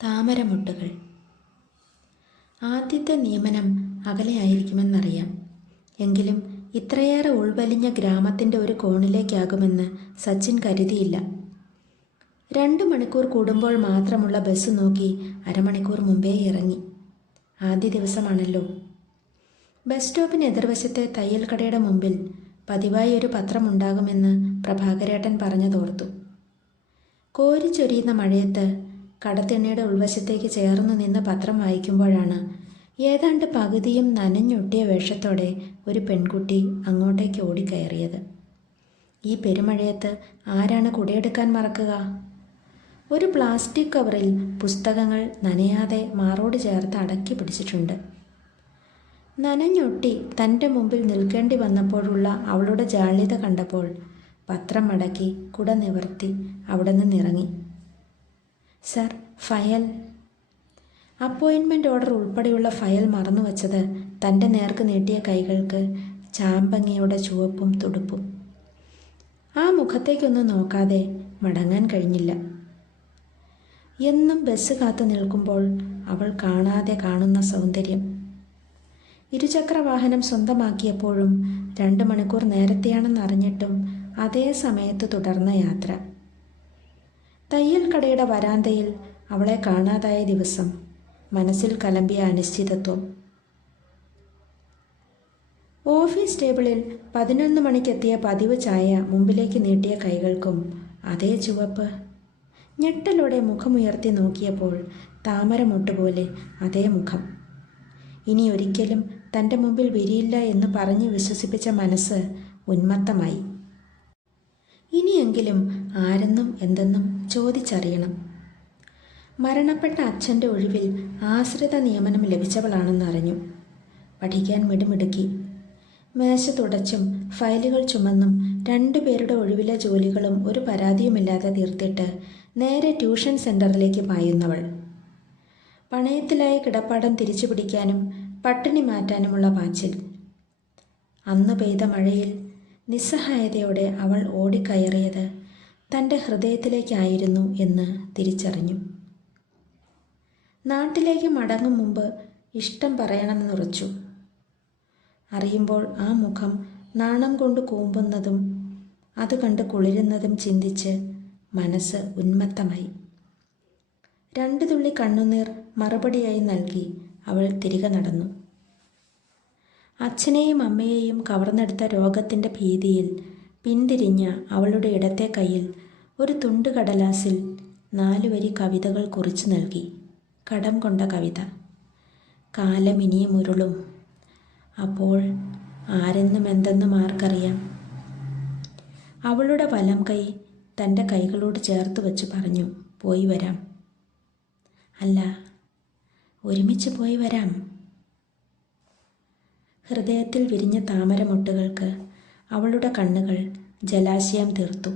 താമരമൊട്ടുകൾ. ആദ്യത്തെ നിയമനം അകലെയായിരിക്കുമെന്നറിയാം. എങ്കിലും ഇത്രയേറെ ഉൾവലിഞ്ഞ ഗ്രാമത്തിൻ്റെ ഒരു കോണിലേക്കാകുമെന്ന് സച്ചിൻ കരുതിയില്ല. 2 മണിക്കൂർ കൂടുമ്പോൾ മാത്രമുള്ള ബസ് നോക്കി അരമണിക്കൂർ മുമ്പേ ഇറങ്ങി. ആദ്യ ദിവസമാണല്ലോ. ബസ് സ്റ്റോപ്പിന് എതിർവശത്തെ തയ്യൽ കടയുടെ മുമ്പിൽ പതിവായി ഒരു പത്രമുണ്ടാകുമെന്ന് പ്രഭാകരേട്ടൻ പറഞ്ഞതോർത്തു. കോരിച്ചൊരിയുന്ന മഴയത്ത് കടത്തിണ്ണയുടെ ഉൾവശത്തേക്ക് ചേർന്നു നിന്ന് പത്രം വായിക്കുമ്പോഴാണ് ഏതാണ്ട് പകുതിയും നനഞ്ഞൊട്ടിയ വേഷത്തോടെ ഒരു പെൺകുട്ടി അങ്ങോട്ടേക്ക് ഓടിക്കയറിയത്. ഈ പെരുമഴയത്ത് ആരാണ് കുടയെടുക്കാൻ മറക്കുക? ഒരു പ്ലാസ്റ്റിക് കവറിൽ പുസ്തകങ്ങൾ നനയാതെ മാറോട് ചേർത്ത് അടക്കി പിടിച്ചിട്ടുണ്ട്. നനഞ്ഞൊട്ടി തൻ്റെ മുമ്പിൽ നിൽക്കേണ്ടി വന്നപ്പോഴുള്ള അവളുടെ ജാള്യത കണ്ടപ്പോൾ പത്രം മടക്കി കുട നിവർത്തി അവിടെ നിന്നിറങ്ങി. Sir, file. അപ്പോയിൻമെൻ്റ് ഓർഡർ ഉൾപ്പെടെയുള്ള ഫയൽ മറന്നുവച്ചത് തൻ്റെ നേർക്ക് നീട്ടിയ കൈകൾക്ക് ചാമ്പങ്ങയുടെ ചുവപ്പും തുടുപ്പും. ആ മുഖത്തേക്കൊന്നും നോക്കാതെ മടങ്ങാൻ കഴിഞ്ഞില്ല. എന്നും ബസ് കാത്തു നിൽക്കുമ്പോൾ അവൾ കാണാതെ കാണുന്ന സൗന്ദര്യം. ഇരുചക്രവാഹനം സ്വന്തമാക്കിയപ്പോഴും 2 മണിക്കൂർ നേരത്തെയാണെന്നറിഞ്ഞിട്ടും അതേ സമയത്ത് തുടർന്ന യാത്ര. തയ്യൽ കടയുടെ വരാന്തയിൽ അവളെ കാണാതായ ദിവസം മനസ്സിൽ കലമ്പിയ അനിശ്ചിതത്വം. ഓഫീസ് ടേബിളിൽ 11 മണിക്കെത്തിയ പതിവ് ചായ മുമ്പിലേക്ക് നീട്ടിയ കൈകൾക്കും അതേ ചുവപ്പ്. ഞെട്ടലോടെ മുഖമുയർത്തി നോക്കിയപ്പോൾ താമരമൊട്ടുപോലെ അതേ മുഖം. ഇനി ഒരിക്കലും തൻ്റെ മുമ്പിൽ വിരിയില്ല എന്ന് പറഞ്ഞ് വിശ്വസിപ്പിച്ച മനസ്സ് ഉന്മത്തമായി. ഇനിയെങ്കിലും ആരെന്നും എന്തെന്നും ചോദിച്ചറിയണം. മരണപ്പെട്ട അച്ഛൻ്റെ ഒഴിവിൽ ആശ്രിത നിയമനം ലഭിച്ചവളാണെന്നറിഞ്ഞു. പഠിക്കാൻ മിടുമിടുക്കി. മേശ തുടച്ചും ഫയലുകൾ ചുമന്നും 2 പേരുടെ ഒഴിവിലെ ജോലികളും ഒരു പരാതിയുമില്ലാതെ തീർത്തിട്ട് നേരെ ട്യൂഷൻ സെൻ്ററിലേക്ക് പായുന്നവൾ. പണയത്തിലായി കിടപ്പാടം തിരിച്ചു പിടിക്കാനും പട്ടിണി മാറ്റാനുമുള്ള പാച്ചിൽ. അന്ന് പെയ്ത മഴയിൽ നിസ്സഹായതയോടെ അവൾ ഓടിക്കയറിയത് തൻ്റെ ഹൃദയത്തിലേക്കായിരുന്നു എന്ന് തിരിച്ചറിഞ്ഞു. നാട്ടിലേക്ക് മടങ്ങും മുമ്പ് ഇഷ്ടം പറയണമെന്നുറച്ചു. അറിയുമ്പോൾ ആ മുഖം നാണം കൊണ്ട് കൂമ്പുന്നതും അത് കണ്ട് കുളിരുന്നതും ചിന്തിച്ച് മനസ്സ് ഉന്മത്തമായി. 2 തുള്ളി കണ്ണുനീർ മറുപടിയായി നൽകി അവൾ തിരികെ നടന്നു. അച്ഛനെയും അമ്മയെയും കവർന്നെടുത്ത രോഗത്തിൻ്റെ ഭീതിയിൽ പിന്തിരിഞ്ഞ അവളുടെ ഇടത്തെ കൈയിൽ ഒരു തുണ്ട് കടലാസിൽ 4 വരി കവിതകൾ കുറിച്ചു നൽകി. കടം കൊണ്ട കവിത. കാലം ഇനിയും ഉരുളും. അപ്പോൾ ആരെന്നും എന്തെന്നും ആർക്കറിയാം. അവളുടെ വലം കൈ തൻ്റെ കൈകളോട് ചേർത്ത് വച്ച് പറഞ്ഞു, പോയി വരാം. അല്ല, ഒരുമിച്ച് പോയി വരാം. ഹൃദയത്തിൽ വിരിഞ്ഞ താമരമൊട്ടുകൾക്ക് അവളുടെ കണ്ണുകൾ ജലാശയം തീർത്തു.